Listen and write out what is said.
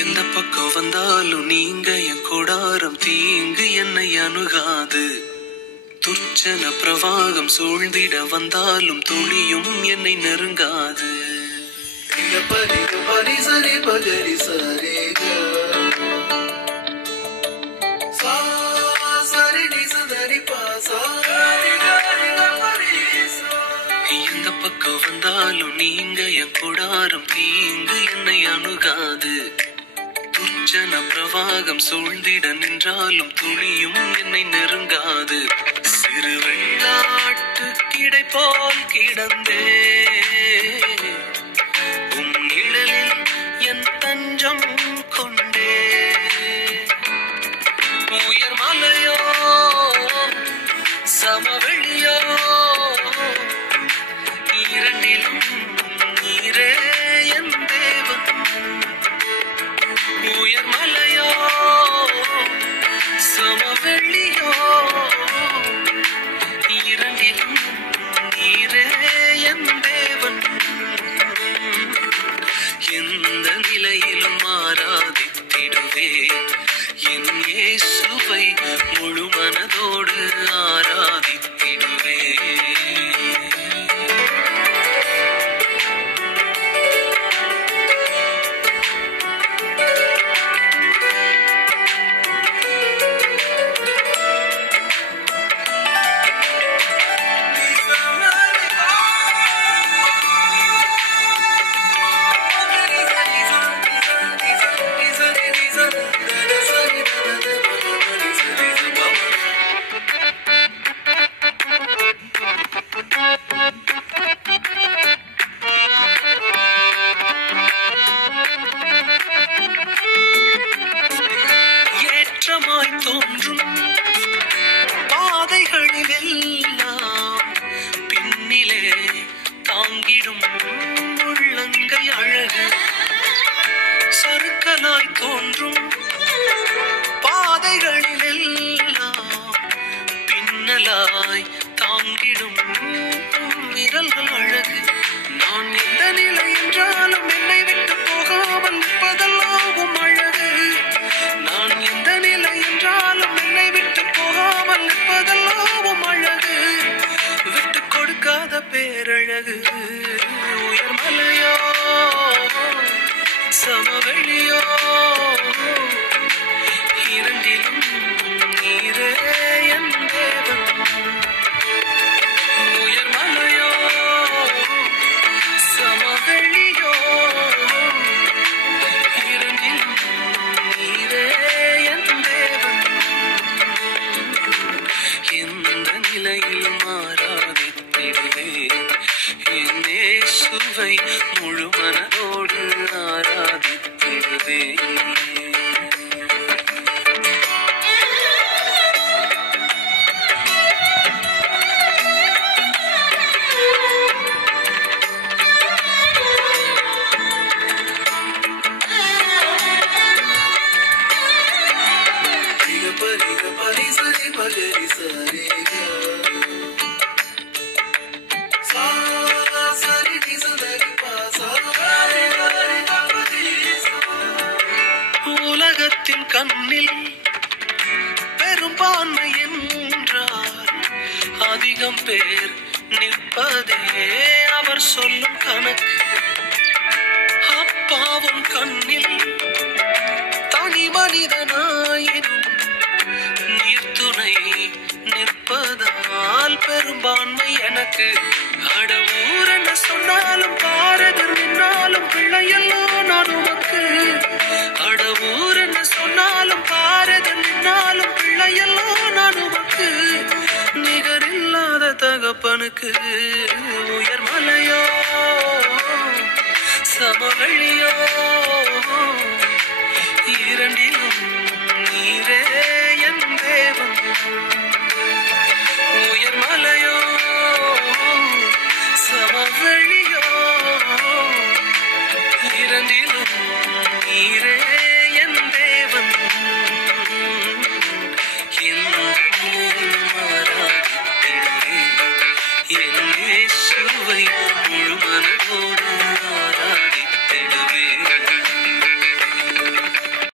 எந்த பக்கம் வந்தாலும் நீங்க என் கொடாரம் தீங்கு என்னை அணுகாது. துர்ச்சன பிரவாகம் சூழ்ந்திட வந்தாலும் துளியும் என்னை நெருங்காது. எந்த பக்கம் வந்தாலும் நீங்க என் கொடாரம் தீங்கு என்னை அணுகாது. துர்ச்சன பிரவாகம் சூழ்ந்திட நின்றாலும் துளியும் என்னை நெருங்காது. சிறு வெள்ளாட்டு கிடை போல் கிடந்தே உம் நிழலில் என் தஞ்சம் கொண்டே. உயர் மலையோ சமவெளியோ இரண்டிலும் நீரே என் தேவன். உயர் மலையோ சமவெளியோ இரண்டிலும் நீரே என் தேவன். எந்த நிலையிலும் ஆராதித்திடுவேன் என் இயேசுவை முழு மனதோடு ஆராதித்திடுவேன். தோன்றும் பாதைகளிலெல்லாம் பின்னிலே தாங்கிடும் உள்ளங்கை அழகு. சறுக்கலாய் தோன்றும் பாதைகளிலெல்லாம் பின்னலாய் தாங்கிடும் விரல்கள் அழகு. நான் எந்த நிலை என்றாலும் என்னை விட்டு போகாமல் நிற்பதெல்லாம் அழகு. நான் எந்த நிலை என்றாலும் என்னை விட்டு போகாமல் நிற்பதெல்லாம் அழகு. விட்டு கொடுக்காத பேரழகு. உயர் மலையோ சமவெளியோ இரண்டிலும் நீரே என் தேவன். உயர் மலையோ சமவெளியோ இரண்டிலும் நீரே என் தேவன். எந்த நிலையிலும் ஆராதித்திடுவேன் என் இயேசுவை முழு மனதோடு ஆராதித்திடுவேன். உலகத்தின் கண்ணில் பெரும்பான்மை என்றார் அதிகம் பேர் நிற்பதே அவர் சொல்லும் கணக்கு. அப்பாவும் கண்ணில் தனி மனிதனாயினும் நீர்த்துணை நிற்பதால் பெரும்பான்மை எனக்கு. அடவூர் என்ன சொன்னாலும் பாரதர் நின்னாலும் பிள்ளையெல்லாம் நான் உமக்கு. அடவூர் என்ன சொன்னாலும் பாரதர் நின்னாலும் பிள்ளையெல்லாம் நான் உமக்கு. நிகரில்லாத தகப்பனுக்கு. உயர் மலையோ சமவெளியோ இரண்டிலும் நீரே என் தேவன். உயர் மலையோ சமவெளியோ இரண்டிலும் நீரே என் தேவன். என் இயேசுவை முழு மனதோடு